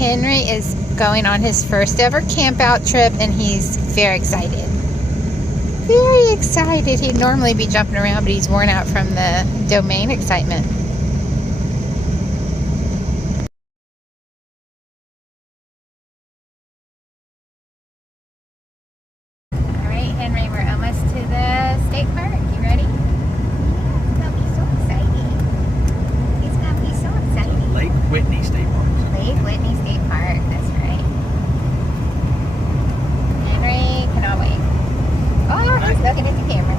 Henry is going on his first ever camp out trip, and he's very excited. Very excited. He'd normally be jumping around, but he's worn out from the domain excitement. All right, Henry, we're almost to the state park. You ready? He's gonna be so excited. He's gonna be so excited. Lake Whitney State Park. Lake Whitney State Park, that's right. Henry cannot wait. Oh, he's looking at the camera.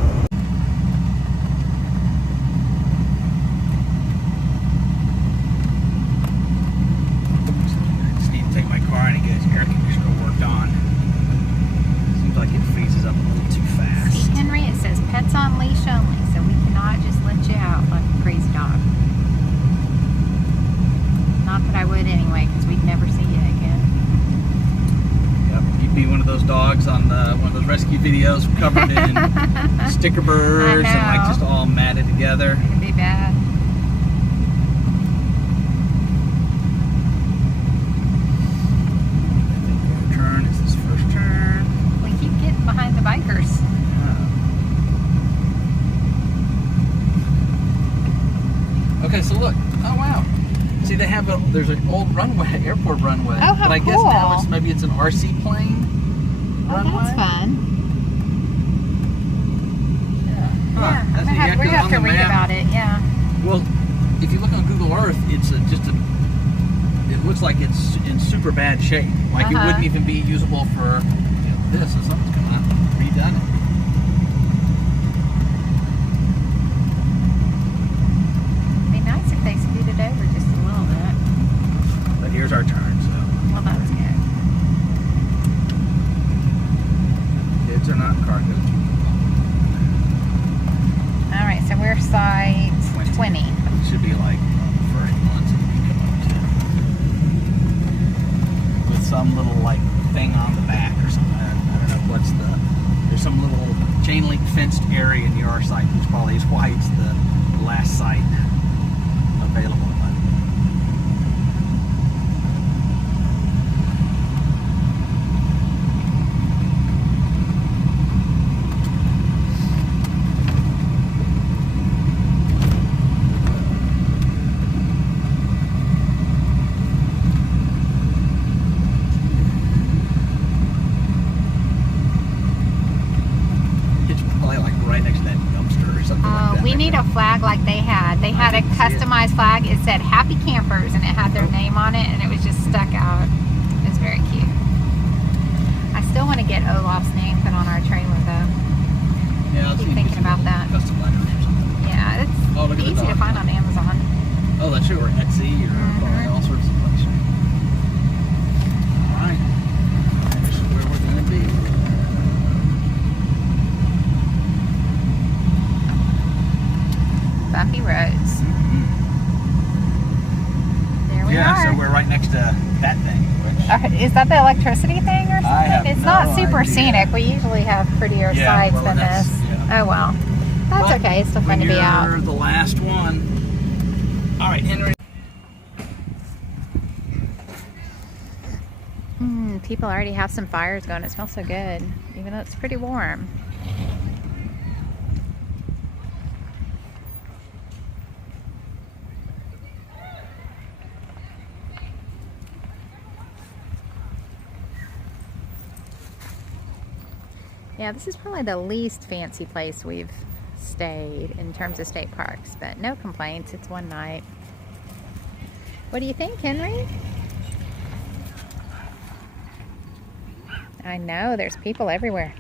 Just need to take my car and get his air conditioner worked on. Seems like it freezes up a little too fast. See, Henry, it says pets on leash only, so we cannot just let you out like a crazy dog. Not that I would anyway, because we'd never see you again. Yep, you'd be one of those dogs on one of those rescue videos covered in sticker burrs and like just all matted together. It'd be bad. I think our turn is this first turn. We keep getting behind the bikers. Okay, so look. Oh wow. See, they have there's an old runway, airport runway. Oh, how but I guess cool. now maybe it's an RC plane runway. That's fun. Yeah. Yeah, That's we have to read about it. Yeah. Well, if you look on Google Earth, it's it looks like it's in super bad shape. Like it wouldn't even be usable for this. So someone's come out and redone it. It'd be nice if they scooted over just a little bit. But here's our turn, so. Well, that's good. Kids are not cargo. All right, so we're site 20. It should be like the first ones that we come up to. With some little like thing on the back or something. I don't know what's there's some little chain link fenced area near our site, which probably is why it's the last site available. We need a flag like they had. They had a customized flag. It said Happy Campers, and it had their name on it, and it was just stuck out. It was very cute. I still want to get Olaf's name put on our trailer, though. Yeah, I keep thinking about that. Custom letters or something. Yeah, it's easy to find on Amazon. Oh, that's true. Or Etsy or probably all sorts of places. All right. Here's where we're going to be. Bumpy roads. There we are. Yeah, so we're right next to that thing. Is that the electricity thing or something? I have It's no not super idea. scenic. We usually have prettier sites than this. Yeah. Oh well. That's okay. It's still fun to be out. You're the last one. All right, Henry. People already have some fires going. It smells so good, even though it's pretty warm. Yeah, this is probably the least fancy place we've stayed in terms of state parks, but no complaints. It's one night. What do you think, Henry? I know, there's people everywhere.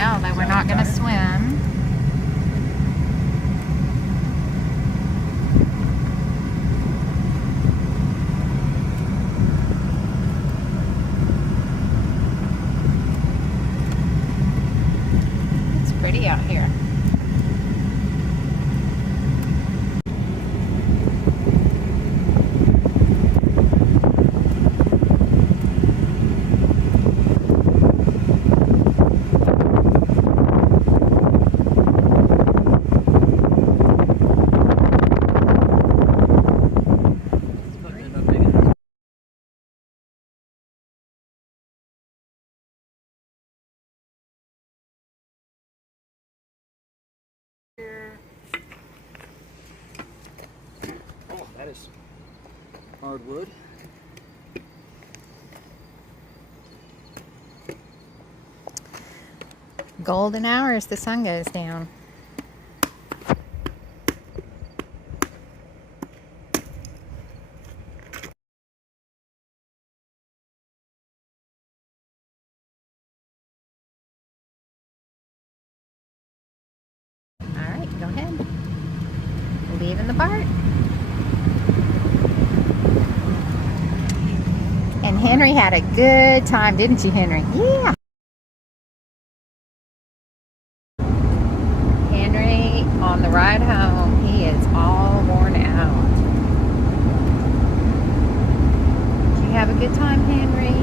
Yeah, they were not going to swim. It's pretty out here. Oh, that is hardwood. Golden hour as the sun goes down. Alright, go ahead. Leaving the park. And Henry had a good time, didn't you, Henry? Yeah. Henry, on the ride home, he is all worn out. Did you have a good time, Henry?